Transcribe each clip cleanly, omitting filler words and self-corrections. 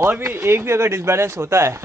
اور بھی ایک بھی اگر ڈسبیلنس ہوتا ہے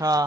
ہاں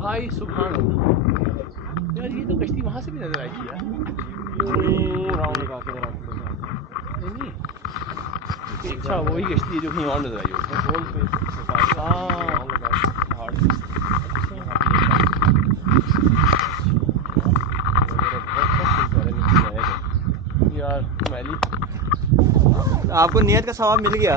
بھائی سبحان اللہ یار، یہ تو کشتی وہاں سے بھی نظر آئی تھی یار، نہیں اچھا وہی کشتی ہے جو کہیں اور نظر آئی ہوگی. یار میلی آپ کو نیت کا ثواب مل گیا.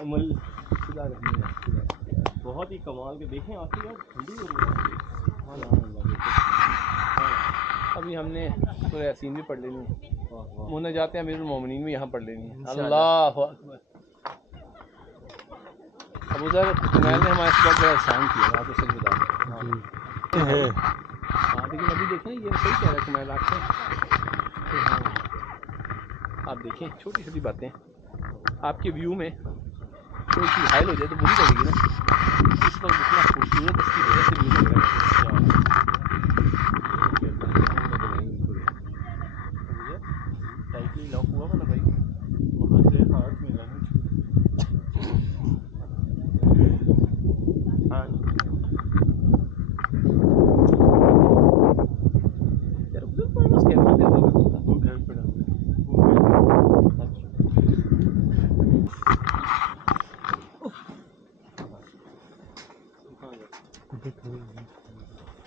عمل خدا رحمی ہے. بہت ہی کمال کے دیکھیں آپ کی یار ٹھنڈی ہو رہی ہے. ابھی ہم نے سورہ یاسین بھی پڑھ لینی ہے، منہ جاتے ہیں امیر المومنین بھی یہاں پڑھ لینی ہے. اللہ اکبر. ابو ذر کمیل نے ہمارے ساتھ بڑا احسان کیا، آپ کو سچ بتا دیں. ہے ہاں لیکن ابھی دیکھیں یہ صحیح کہہ رہا ہے کمیل آپ سے. آپ دیکھیں چھوٹی چھوٹی باتیں آپ کے ویو میں کوئی چیز حائل ہو جائے تو بری لگے گی نا. اس وقت اتنا خوبصورت اس کی وجہ سے ویو لگ رہا ہے. ٹائٹلی لاک ہوا نا بھائی وہاں سے ہاتھ ملا نا. یار ادھر پر بس کیمرہ بھی ہوگا. وہ گھر پڑا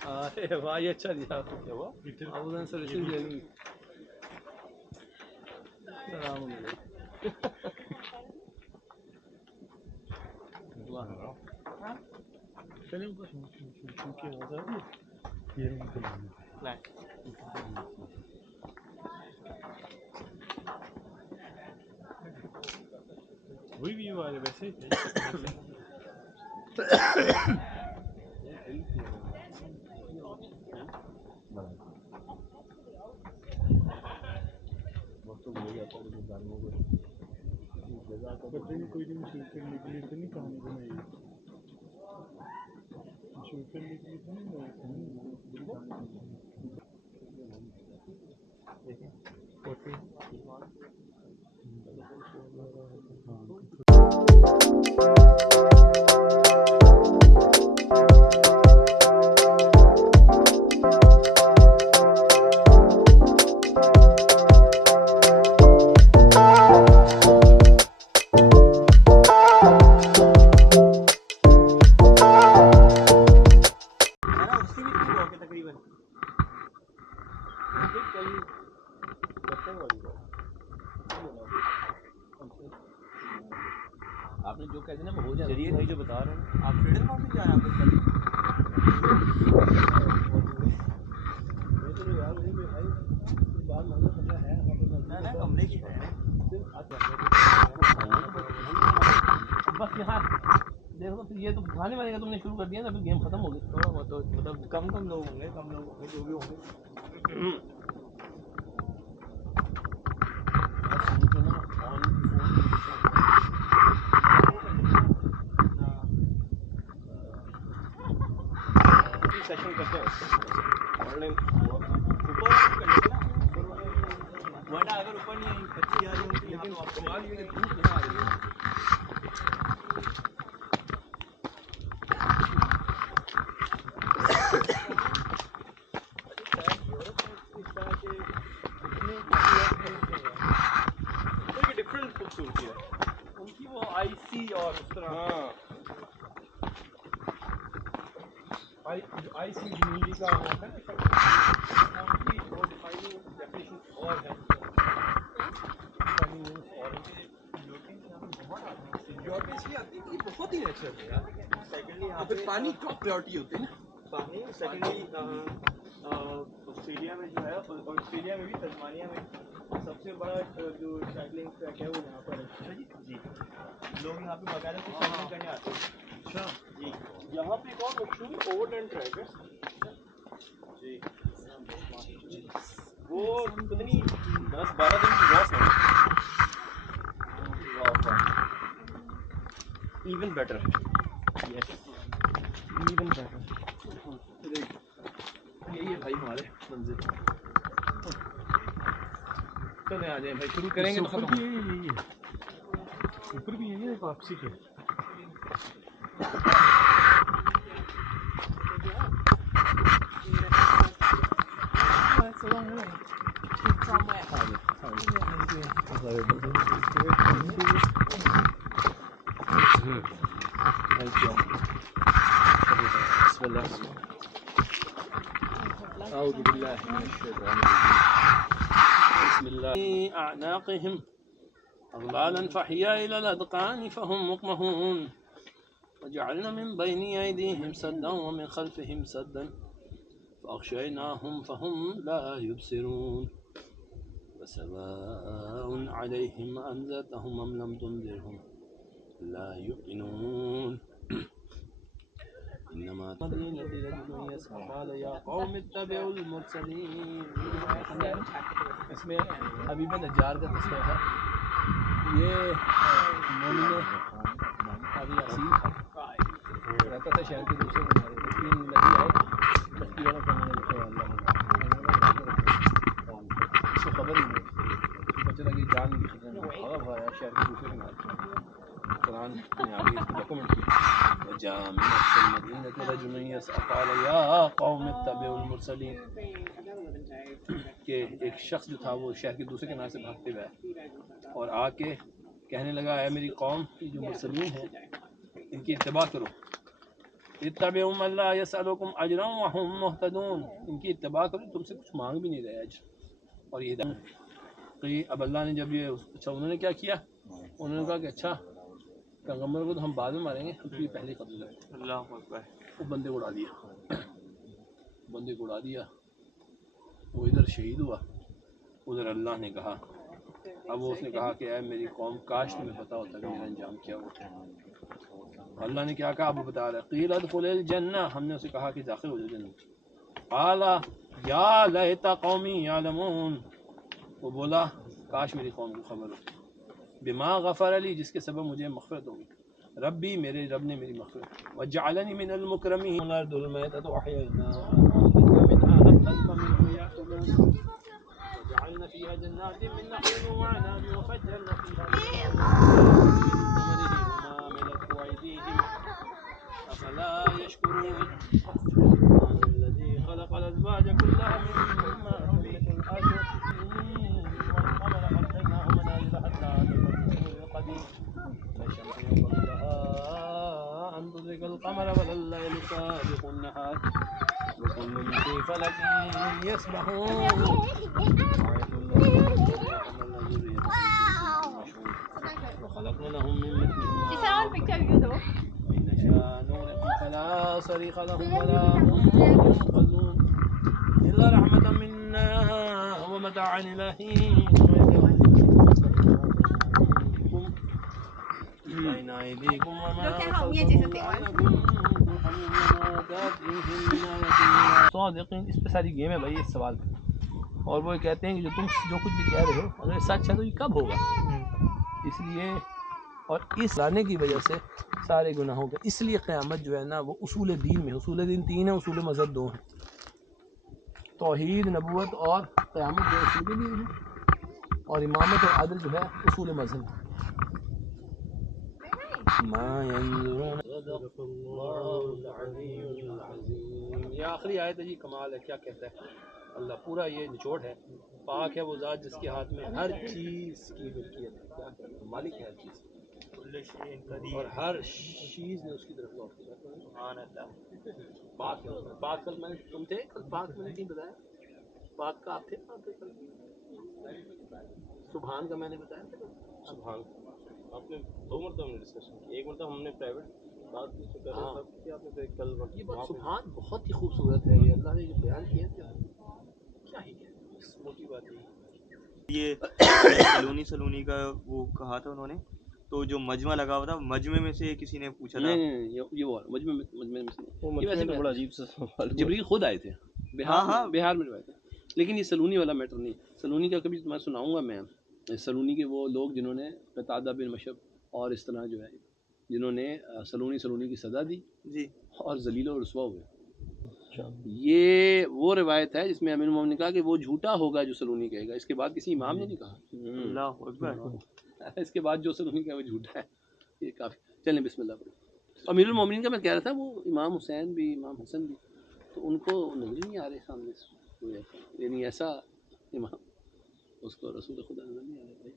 ارے واہ یہ اچھا دیا. کیا ہوا؟ ابو ذر سروسز لے لوں گی. السلام علیکم. چلیں اوپر یہ وہی ویو آ رہے ویسے پتہ نہیں کوئی نہیں شوٹ کرنے کے لیے تو نہیں کہانی بنائی شوٹ کرنے کے لیے تو آپ نے جو کہتے ہیں نا وہ ہو جائے. چلیے بھائی جو بتا رہے ہیں آپ فریڈم مارکیٹ جا رہے ہیں آپ کمرے کی ہے بس یہاں دیکھو پھر یہ تو کھانے وانے کا تم نے شروع کر دیا نا, پھر گیم ختم ہو گئی. تھوڑا بہت مطلب کم لوگ ہوں گے جو بھی ہوں گے. سیشن کرتے ہیں آن لائن. ورنہ اگر اوپر نہیں بچی آ رہی ہوں گی لیکن کمال یہ کہ دھوپ نہ آ رہی ہے. ڈفرینٹ خوبصورتی ہے ان کی, وہ آئسی اور اس طرح آئسی نیلی کا ہوتا ہے نا, ان کی وہ ڈیفائننگ ڈیفینیشن اور ہے. پیورٹی اس لیے آتی ہے کہ بہت ہی نیچرل ہے یار. سیکنڈلی پھر پانی ٹاپ پیورٹی ہوتی ہے نا. پانی سیکنڈلی آسٹریلیا میں جو ہے, آسٹریلیا میں بھی تسمانیہ میں سب سے بڑا جو سائیکلنگ ٹریک ہے وہ یہاں پر ہے. جی لوگ یہاں پہ باقاعدہ سے سائیکلنگ کرنے آتے ہیں. اچھا جی یہاں پہ ایک اور مشہور اوور ڈین ٹریک ہے. جی وہ کتنی 10-12 دن کی واک ہے. Even better. Yes even better. یہی ہے بھائی ہمارے منزل. چلے آ جائیں بھائی, شروع کریں گے تو اوپر بھی یہی ہے, اوپر بھی یہی ہے واپسی کے. أعوذ بالله من الشيطان الرجيم. بسم الله أعناقهم أغلالا فهي إلى الأذقان فهم مقمحون وجعلنا من بين أيديهم سدا ومن خلفهم سدا فأغشيناهم فهم لا يبصرون وسواء عليهم أنذرتهم أم لم تنذرهم لا يؤمنون. إنما مدينة رجل يسعى قال يا قوم اتبعوا المرسلين. اس میں حبیب نجار کا تذکرہ ہے. یہ مومن ابھی یاسین تھا, رہتا تھا شہر کے دوسرے کنارے. 3 نبی آئے تفکیروں کرنے لگے, اس کو خبر ہی نہیں, پتہ چلا کہ جان بھی خطرے میں, بھاگا شہر کے دوسرے کنارے. قرآن نے آگے اس کو ڈاکومنٹ کیا. وجاء من أقصى المدينة رجل يسعى قال يا قوم اتبعوا المرسلين. کہ ایک شخص جو تھا وہ شہر کے دوسرے کنارے سے بھاگتے ہوئے اور آ کے کہنے لگا اے میری قوم کی جو مرسلین ہیں ان کی اتباع کرو. اتبعوا من لا يسألكم أجرا وهم مهتدون. ان کی اتباع کرو, تم سے کچھ مانگ بھی نہیں رہے اجر اور یہ کہ اب اللہ نے جب یہ اچھا انہوں نے کیا کیا, انہوں نے کہا کہ اچھا پیغمبر کو تو ہم بعد میں ماریں گے, ہم تو یہ پہلے قتل کریں. اللہ اکبر. وہ بندے کو اڑا دیا, وہ ادھر شہید ہوا, ادھر اللہ نے کہا. اب وہ اس نے کہا کہ اے میری قوم کاش تمہیں پتہ ہوتا کہ میرا انجام کیا ہوتا ہے. اللہ نے کیا کہا اب بتا رہا ہے. قیل ادخل الجنہ, ہم نے اسے کہا کہ داخل ہو جا جنت. قال یا لیت قومی یعلمون, وہ بولا کاش میری قوم کو خبر ہو. بما غفر علی, جس کے سبب مجھے مغفرت ہوگی. ربی, میرے رب نے میری مغفرت. وجعلنی من المکرمین. الارض المیتۃ احییناها ومنها حبا فمنه یأکلون وجعلنا فيها جنات من نخیل وعناب وفجرنا فيها من ثمره وما عملته أيديهم أفلا يشكرون. سبحان الذي خلق الأزواج كلها مما تنبت الأرض والقمر قدرناه منازل حتى عاد كالعرجون القديم. لا الشمس ينبغي لها أن تدرك القمر ولا الليل سابق النهار وكل في فلك يسبحون. صريخ لهم ولا هم ينقذون إلا رحمة منا ومتاعا إلى حين بين أيديكم وما صادقين. اس پہ ساری گیم ہے بھائی اس سوال پہ. اور وہ کہتے ہیں کہ تم جو کچھ بھی کہہ رہے ہو اگر سچ ہے تو یہ کب ہوگا. اس لیے اور اس لانے کی وجہ سے سارے گناہوں کے اس لیے قیامت جو ہے نا وہ اصول دین میں اصول دین 3 ہیں, اصول مذہب 2 ہیں. توحید, نبوت اور قیامت جو اصول دین ہے, اور امامت اور عدل جو ہے اصول مذہب. ما ينظرون صدق اللہ العلی العظیم. یہ آخری آیت ہے جی, کمال ہے. کیا کہتا ہے اللہ, پورا یہ نچوڑ ہے. پاک ہے وہ ذات جس کے ہاتھ میں ہر چیز کی ملکیت ہے. کیا کہتا ہے, مالک ہے ہر چیز اور ہر چیز نے اس کی طرف لوٹ کیا. سبحان اللہ. پاک ہے. پاک کل میں تم تھے, کل پاک میں نے نہیں بتایا. پاک کا آپ تھے کل. سبحان کا میں نے بتایا تھا. سبحان آپ نے 2 مرتبہ ہم نے ڈسکشن کی. ایک مرتبہ ہم نے پرائیویٹ بات کی تو پہلے بات کی آپ نے, پھر کل یہ بات. سبحان بہت ہی خوبصورت ہے. یہ اللہ نے جو بیان کیا کیا ہی ہے موٹی بات ہے. یہ سلونی کا وہ کہا تھا انہوں نے, تو جو مجمع لگا ہوا تھا مجمع میں سے کسی نے پوچھا تھا. نہیں یہ وہ مجمع میں سے بڑا عجیب سا جبریل خود آئے تھے بہار میں آئے تھے. لیکن یہ سلونی والا میٹر نہیں. سلونی کا کبھی میں سناؤں گا. میں سلونی کے وہ لوگ جنہوں نے قتادہ بن مشب اور اس طرح جو ہے جنہوں نے سلونی کی سزا دی جی, اور ذلیل و رسوا ہوئے. یہ وہ روایت ہے جس میں امیر المومنین نے کہا کہ وہ جھوٹا ہوگا جو سلونی کہے گا. اس کے بعد کسی امام نے نہیں کہا. اللہ اکبر. اس کے بعد جو سلونی کہے وہ جھوٹا ہے. یہ کافی. چلیں بسم اللہ پڑھیں. امیر المومنین کا میں کہہ رہا تھا, وہ امام حسین بھی امام حسن بھی, تو ان کو نظر نہیں آ رہے سامنے سے, یعنی ایسا امام اس کو رسول خدا نظر نہیں آ رہا.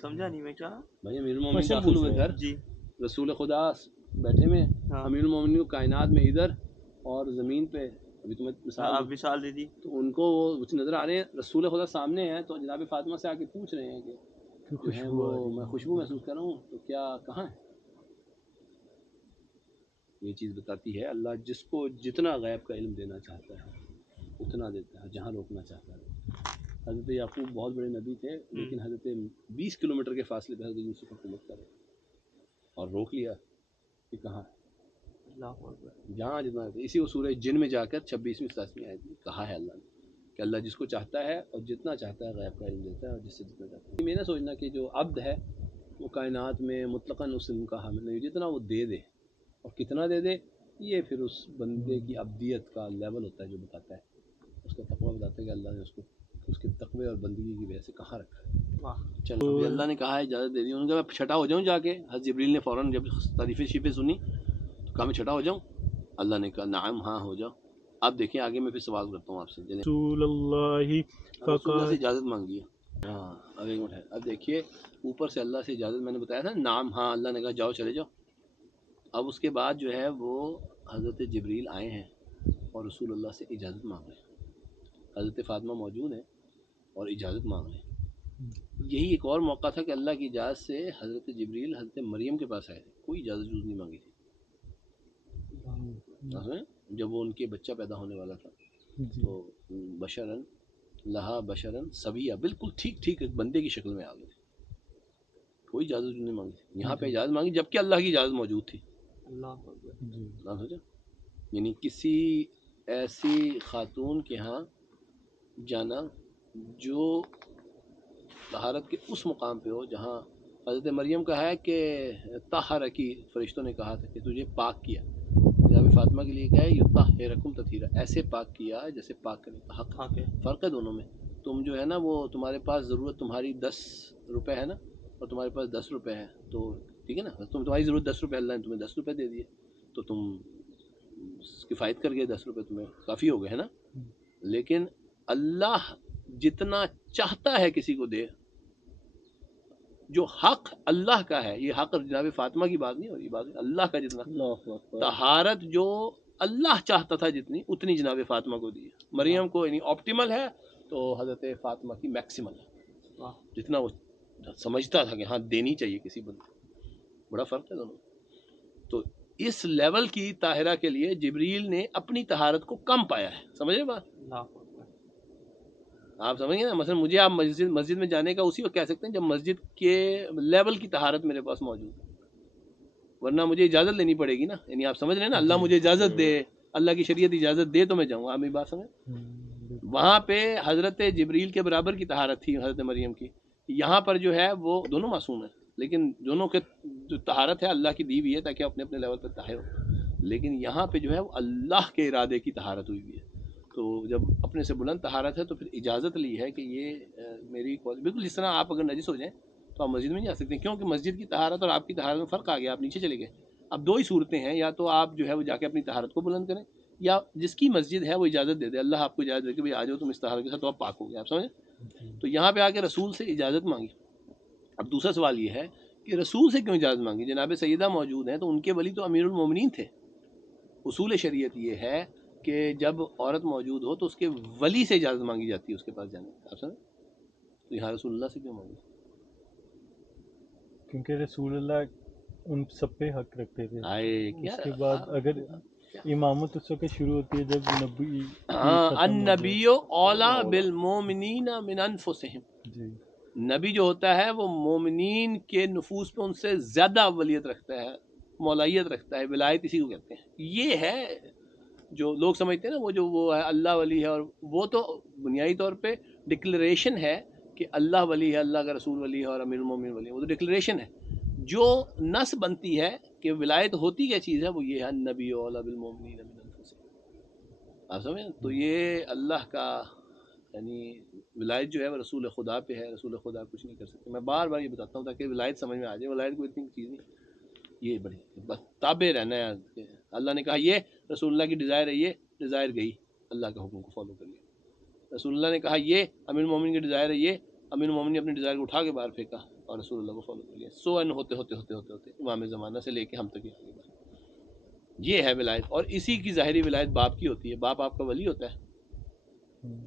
سمجھا نہیں میں کیا بھائی. امیر المومنین داخل ہوئے گھر, جی, رسول خدا بیٹھے میں, امیر المومنین کو کائنات میں ادھر اور زمین پہ, ابھی تمہیں مثال دے دی, تو ان کو وہ نظر آ رہے ہیں. رسول خدا سامنے ہیں تو جناب فاطمہ سے آ کے پوچھ رہے ہیں کہ میں خوشبو محسوس کر رہا ہوں, تو کیا کہاں ہے. یہ چیز بتاتی ہے اللہ جس کو جتنا غیب کا علم دینا چاہتا ہے اتنا دیتا ہے, جہاں روکنا چاہتا ہے. حضرت یعقوب بہت بڑے نبی تھے, لیکن حضرت 20 کلومیٹر کے فاصلے پہ حضرت یوسف حکومت کرے اور روک لیا کہ کہاں ہے. جہاں جتنا اسی وہ سورہ جن میں جا کر 26ویں 27ویں آیت میں کہا ہے اللہ نے کہ اللہ جس کو چاہتا ہے اور جتنا چاہتا ہے غیب کا علم دیتا ہے, اور جس سے جتنا چاہتا ہے. میں نہ سوچنا کہ جو عبد ہے وہ کائنات میں مطلقاً اس علم کا حامل نہیں, جتنا وہ دے دے اور کتنا دے دے یہ پھر اس بندے کی عبدیت کا لیول ہوتا ہے جو بتاتا ہے. اس کا تقویٰ بتاتا ہے کہ اللہ نے اس کو اس کے تقوی اور بندگی کی وجہ سے کہاں رکھا ہے. چلو ابھی اللہ نے کہا ہے اجازت دے دی. ان کا میں چھٹا ہو جاؤں جا کے. حضرت جبریل نے فوراً جب تعریفیں شیفیں سنی تو کہا میں چھٹا ہو جاؤں. اللہ نے کہا نعم, ہاں ہو جاؤ. آپ دیکھیں آگے میں پھر سوال کرتا ہوں آپ سے. رسول اللہ سے اجازت مانگی ہے. ہاں اب ایک منٹ ہے. اب دیکھیے اوپر سے اللہ سے اجازت میں نے بتایا تھا نعم, ہاں. اللہ نے کہا جاؤ چلے جاؤ. اب اس کے بعد جو ہے وہ حضرت جبریل آئے ہیں اور رسول اللہ سے اجازت مانگ رہے ہیں. حضرت فاطمہ موجود ہیں اور اجازت مانگ رہے ہیں. یہی ایک اور موقع تھا کہ اللہ کی اجازت سے حضرت جبریل حضرت مریم کے پاس آئے تھے. کوئی اجازت نہیں مانگی تھی. جب وہ ان کے بچہ پیدا ہونے والا تھا تو بشرن لہا بشرن سبیہ, بالکل ٹھیک ایک بندے کی شکل میں آ گئے تھے. کوئی اجازت نہیں مانگی تھی. یہاں پہ اجازت مانگی جبکہ اللہ کی اجازت موجود تھی. اللہ سمجھا. یعنی کسی ایسی خاتون کے ہاں جانا جو طہارت کے اس مقام پہ ہو جہاں حضرت مریم کا ہے کہ طہرکی, فرشتوں نے کہا تھا کہ تجھے پاک کیا. جناب فاطمہ کے لیے کیا ہے یطہرکم تطہیرا, ایسے پاک کیا جیسے پاک کرنے کا حق ہے. فرق ہے دونوں میں. تم جو ہے نا وہ تمہارے پاس ضرورت تمہاری 10 روپے ہے نا, اور تمہارے پاس 10 روپے ہے تو ٹھیک ہے نا, تمہاری ضرورت 10 روپے, اللہ نے تمہیں 10 روپے دے دیے تو تم کفایت کر گئے. 10 روپے تمہیں کافی ہو گئے ہے نا. لیکن اللہ جتنا چاہتا ہے کسی کو دے, جو حق اللہ کا ہے, یہ حق جناب فاطمہ کی بات نہیں ہو رہی, بات اللہ کا. جتنا طہارت جو اللہ چاہتا تھا جتنی اتنی جناب فاطمہ کو دی. مریم کو یعنی آپٹیمل ہے تو حضرت فاطمہ کی میکسیمل ہے. جتنا وہ سمجھتا تھا کہ ہاں دینی چاہیے کسی بندے. بڑا فرق ہے دونوں. تو اس لیول کی طاہرہ کے لیے جبریل نے اپنی طہارت کو کم پایا ہے. سمجھ رہے بات؟ آپ سمجھ گے نا. مثلا مجھے آپ مسجد میں جانے کا اسی وقت کہہ سکتے ہیں جب مسجد کے لیول کی طہارت میرے پاس موجود ہے, ورنہ مجھے اجازت لینی پڑے گی نا. یعنی آپ سمجھ رہے ہیں نا, اللہ مجھے اجازت دے, اللہ کی شریعت اجازت دے تو میں جاؤں. آپ میری بات سمجھ. وہاں پہ حضرت جبریل کے برابر کی طہارت تھی حضرت مریم کی. یہاں پر جو ہے وہ دونوں معصوم ہیں, لیکن دونوں کے جو طہارت ہے اللہ کی دی ہوئی ہے تاکہ اپنے اپنے لیول پر طاہر ہو. لیکن یہاں پہ جو ہے وہ اللہ کے ارادے کی طہارت ہوئی ہوئی ہے. تو جب اپنے سے بلند طہارت ہے تو پھر اجازت لی ہے کہ یہ میری بالکل جس طرح آپ اگر نجس ہو جائیں تو آپ مسجد میں نہیں جا سکتے, کیونکہ مسجد کی طہارت اور آپ کی طہارت میں فرق آ گیا, آپ نیچے چلے گئے. اب دو ہی صورتیں ہیں, یا تو آپ جو ہے وہ جا کے اپنی طہارت کو بلند کریں, یا جس کی مسجد ہے وہ اجازت دے دے, اللہ آپ کو اجازت دے کہ بھائی آ جاؤ تم اس طہارت کے ساتھ, تو آپ پاک ہو گئے. آپ سمجھیں. تو یہاں پہ آ کے رسول سے اجازت مانگی. اب دوسرا سوال یہ ہے کہ رسول سے کیوں اجازت مانگی؟ جناب سیدہ موجود ہیں تو ان کے ولی تو امیر المومنین تھے. اصول شریعت یہ ہے کہ جب عورت موجود ہو تو اس کے ولی سے اجازت مانگی جاتی ہے اس کے پاس جانے کی. آپ سمجھیں. تو یہاں رسول اللہ سے کیوں مانگی؟ کیونکہ رسول اللہ ان سب پہ حق رکھتے تھے. اس کے بعد اگر امامت اس وقت شروع ہوتی ہے جب نبی النبی اولا بالمومنین من انفسہم. جی, نبی جو ہوتا ہے وہ مومنین کے نفوس پہ ان سے زیادہ اولیت رکھتا ہے, مولائیت رکھتا ہے. ولایت اسی کو کہتے ہیں. یہ ہے جو لوگ سمجھتے ہیں نا وہ ہے اللہ ولی ہے, اور وہ تو بنیادی طور پہ ڈکلریشن ہے کہ اللہ ولی ہے, اللہ کا رسول ولی ہے اور امیر المومنین ولی ہے. وہ تو ڈکلریشن ہے. جو نس بنتی ہے کہ ولایت ہوتی کیا چیز ہے, وہ یہ ہے النبی اولا بالمومنین من انفسہم. آپ سمجھیں. تو یہ اللہ کا یعنی ولایت جو ہے وہ رسول خدا پہ ہے. رسول خدا کچھ نہیں کر سکتے. میں بار بار یہ بتاتا ہوں تاکہ ولایت سمجھ میں آ جائے. ولایت کوئی اتنی چیز نہیں, یہ بڑی بس تابع رہنا ہے. اللہ نے کہا یہ رسول اللہ کی ڈیزائر ہے, یہ ڈیزائر گئی, اللہ کے حکم کو فالو کر لیا. رسول اللہ نے کہا یہ امیر المومنین کی ڈیزائر ہے, یہ امیر المومنین نے اپنی ڈیزائر کو اٹھا کے باہر پھینکا اور رسول اللہ کو فالو کر لیا. سو ان ہوتے ہوتے ہوتے ہوتے ہوتے امام زمانہ سے لے کے ہم تک یہ ہے ولایت. اور اسی کی ظاہری ولایت باپ کی ہوتی ہے. باپ آپ کا ولی ہوتا ہے,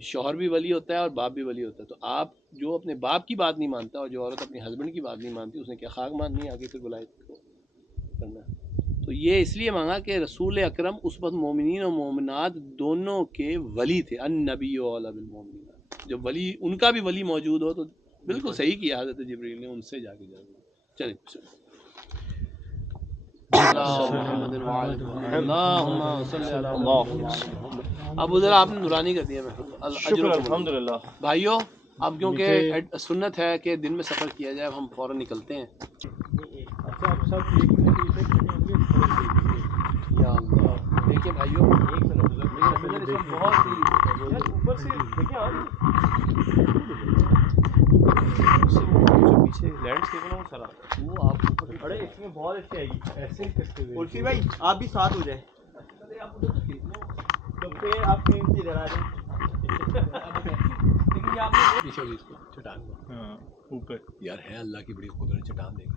شوہر بھی ولی ہوتا ہے اور باپ بھی ولی ہوتا ہے. تو آپ جو اپنے باپ کی بات نہیں مانتا اور جو عورت اپنے ہسبینڈ کی بات نہیں مانتی, اس نے کیا خاک ماننی ہے آگے پھر ولایت کو کرنا. تو یہ اس لیے مانگا کہ رسول اکرم اس وقت مومنین اور مومنات دونوں کے ولی تھے. النبی اولا بالمومنین. جب ولی ان کا بھی ولی موجود ہو تو بالکل صحیح کیا حضرت جبریل نے ان سے جا کے چلیں. اب ذرا آپ نے نورانی کر دیا. شکر الحمدللہ. بھائیو اب کیونکہ سنت ہے کہ دن میں سفر کیا جائے, ہم فوراً نکلتے ہیں. یا اللہ دیکھیں بھائیو, بہت اوپر سے دیکھیں پیچھے لینڈسکیپ ہے سارا, وہ آپ اوپر. ارے اس میں بہت اچھی آئے گی. ایسے ہی کرتے ہوئے. الفی بھائی آپ بھی ساتھ ہو جائیں. تو پھر آپ کہیں سے ڈرا دیں. لیکن آپ نے پیچھے اس کو چٹان کو. ہاں اوپر یار ہے اللہ کی بڑی قدرت, چٹان دیکھ.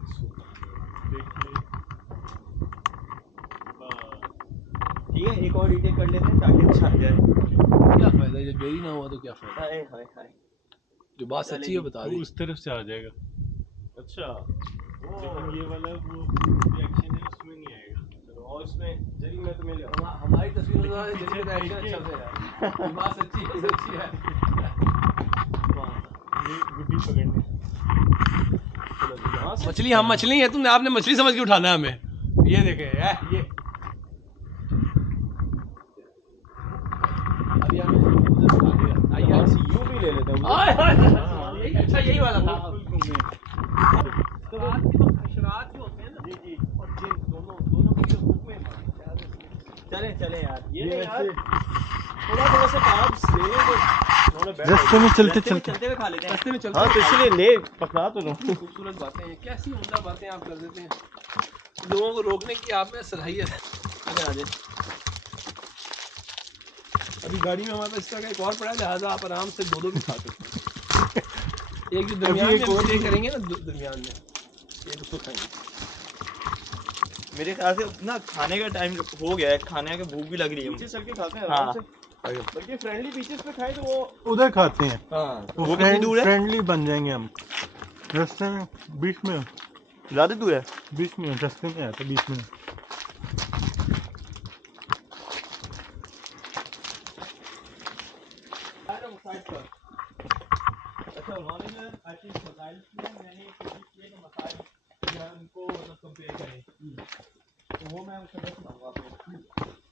ٹھیک ہے ایک اور ریٹیک کر لیتے ہیں تاکہ اچھا آ جائے. کیا فائدہ ہے جب دیری نہ ہوا تو کیا فائدہ. ہائے ہائے ہائے, جو بات سچی ہے بتا دیں. اس طرف سے آ جائے گا. اچھا لیکن یہ والا وہ ریئیکشن ہے اس میں نہیں آئے گا. اور اس میں جری میں تمہیں ہماری تصویر بات سچی ہے, سچی ہے. گڈی پکڑنے مچھلی, ہم مچھلی ہیں, تم نے آپ نے مچھلی سمجھ کے اٹھانا ہے ہمیں. یہ دیکھیں یہ یوں بھی لے لیتے ہیں. اچھا یہی والا تھا. چلیں چلیں یار, یہ تھوڑا سا کاربس لے لیں. رستے میں چلتے چلتے ہوئے کھا لیتے ہیں. رستے میں چلتے ہاں تو اس لیے لے پکڑا تو لو. خوبصورت باتیں ہیں, کیسی عمدہ باتیں آپ کر دیتے ہیں. لوگوں کو روکنے کی آپ میں صلاحیت ہے. ابھی گاڑی میں ہمارے پاس اس طرح کا ایک اور پڑا ہے, لہٰذا آپ آرام سے دو بھی کھا سکتے ہیں. ایک جو درمیان میں کریں گے نا, درمیان میں ایک اس کو کھائیں گے. میرے خیال سے نا کھانے کا ٹائم ہو گیا ہے, کھانے کا بھوک بھی لگ رہی ہے. پیچھے چل کے کھاتے ہیں آرام سے, بلکہ فرینڈلی بیچز پہ کھائیں تو وہ ادھر کھاتے ہیں. ہاں وہ کتنی دور ہے, فرینڈلی بن جائیں گے ہم. رستے میں 20 میں زیادہ دور ہے. 20 منٹ رستے میں آیا تھا, 20 منٹ. مسائل میں نے کوشش کی کہ مسائل جو ہے ان کو مطلب کمپیئر کریں تو وہ میں اس کا بتاؤں گا آپ کو